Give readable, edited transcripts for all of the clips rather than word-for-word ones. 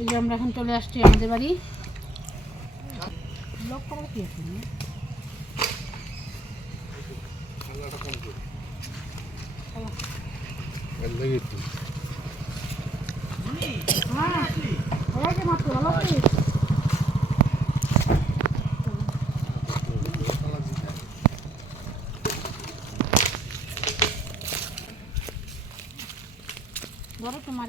এই যে আমরা এখন চলে আসছি আমাদের বাড়ি। ব্লগ করার কি আছে বড় তোমার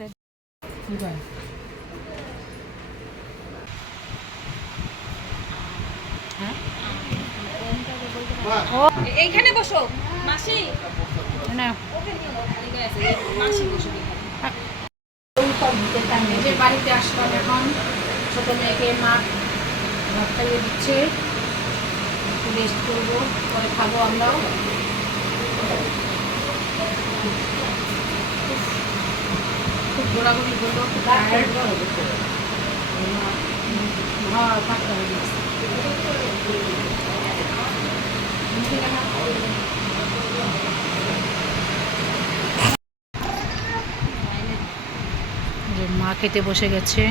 এইখানে বসো মাসি না মাসি বসো নিজের বাড়িতে আসলাম এখন। ছোট মেয়েকে মা ভাত খাইয়ে দিচ্ছে, একটু রেস্ট করবো, পরে খাবো আমরাও। খুব ঘোরাঘুরি হলো, খুব টায়ার্ড। হ্যাঁ 5টা বেজে গেছে। মা খেতে বসে গেছে।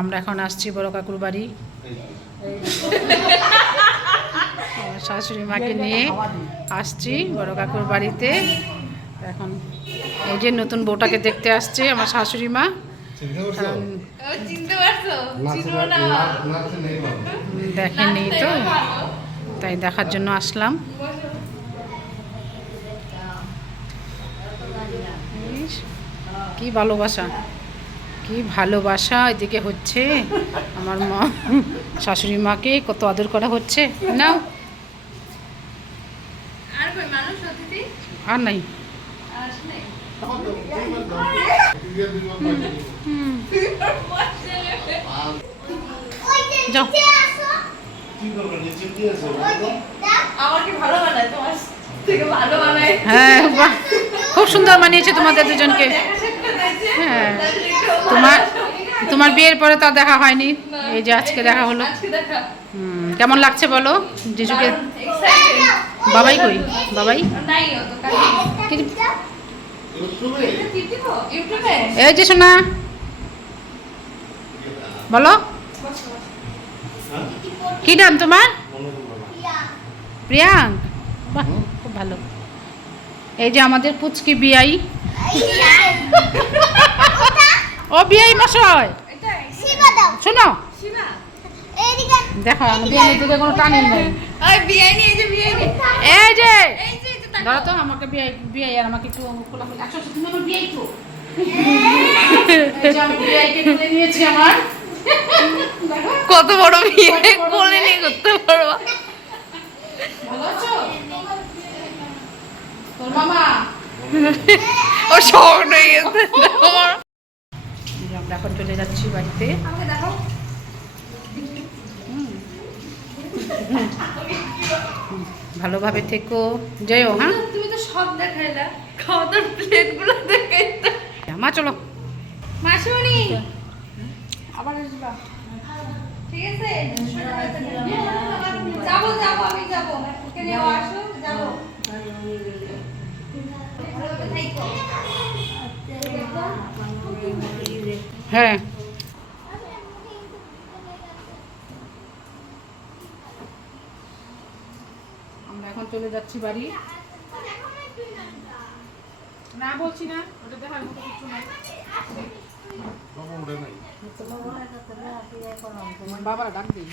আমরা এখন আসছি বড় কাকুর বাড়ি, শাশুড়ি মাকে নিয়ে আসছি বড় কাকুর বাড়িতে। এখন এই যে নতুন বউটাকে দেখতে আসছে আমার শাশুড়ি মা। দেখেনি তো, তাই দেখার জন্য আসলাম। কি ভালোবাসা, কি ভালোবাসা এদিকে হচ্ছে। আমার মা শাশুড়ি মাকে কত আদর করা হচ্ছে। নাও আর নাই। যাও হ্যাঁ, বাহ, খুব সুন্দর মানিয়েছে তোমাদের দুজনকে। হ্যাঁ, তোমার বিয়ের পরে তো দেখা হয়নি, এই যে আজকে দেখা হলো। কেমন লাগছে বলো জিজুকে? বাবাই কই? বাবাই এই যে শোনা, বলো কি নাম তোমার? প্রিয়াঙ্ক, বাহ খুব ভালো। এই যে আমাদের পুচকি বিয়াই। ও বিয়াই মশাই শোনো, দেখো বিয়াইয়ের দিকে কোনো টানি নেই। এই যে ধরো তো আমাকে বিয়াই আর আমাকে একটু খোলাখুলি। আচ্ছা তুমি আমার বিয়াই তো, আমি বিয়াইকে তুলে নিয়েছি আমার। কত বড় বিয়ে কোলে নিয়ে করতে পারবো। ভালো আছো তোর মামা? ও শখ হয়ে গেছে। আমরা এখন চলে যাচ্ছি বাড়িতে। ভালোভাবে থেকো, যাইও। হ্যাঁ তুমি তো সব দেখাইলা, খাওয়া দাওয়ার প্লেটগুলো দেখাইতা। মা চলো মাসুনি আবার আসবা, ঠিক আছে? যাবো যাবো আমি যাবো, ওকে নিয়ে আসো, যাবো। হ্যাঁ আমরা এখন চলে যাচ্ছি বাড়ি। না বলছি না, ওটা দেখার মতো কিছু না। বাবার ডাক দিই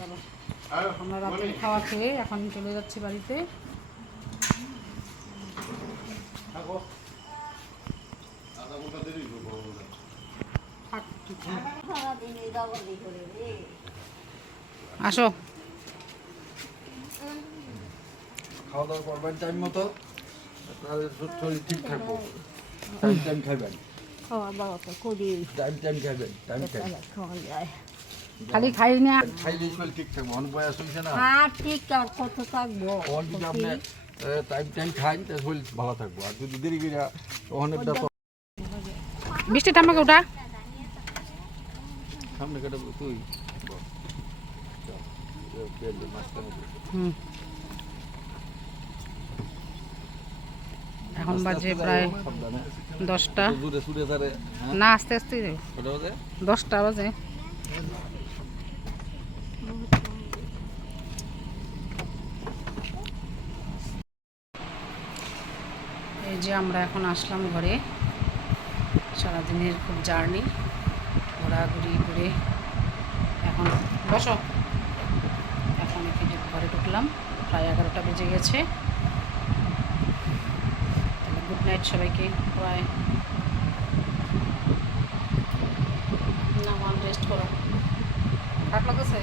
বাবা। আমরা রাতের খাওয়া খেয়ে এখন চলে যাচ্ছি বাড়িতে। আসো খাওয়া দাওয়া করবেন টাইম মতো, তাহলে শরীর ঠিক থাকবো। টাইম টাইম খাইবেন, টাইম টাইম খাইবেন, টাইম টাইম খালি খাই না, খাইলে শরীর ঠিক থাকবো। অন বয়স হয়েছে না, ঠিক আর কত থাকবো। তখন যদি আপনি টাইম টাইম খাইন তাহলে শরীর ভালো থাকবো। আর যদি দেরি করে তখন বৃষ্টি থামাকে ওটা সামনে কেটে তুই মাঝখানে হুম। এখন বাজে প্রায় 10টা। জুড়ে সুরে ধারে না, আস্তে আস্তে রে। 10টা বাজে। এই যে আমরা এখন আসলাম ঘরে। সারাদিনের খুব জার্নি, ঘোরাঘুরি করে এখন বসো। এখন এখানে ঘরে ঢুকলাম, প্রায় 11টা বেজে গেছে। তাহলে গুড নাইট সবাইকে। বাই। না, রেস্ট করো। খারাপ লাগতেছে?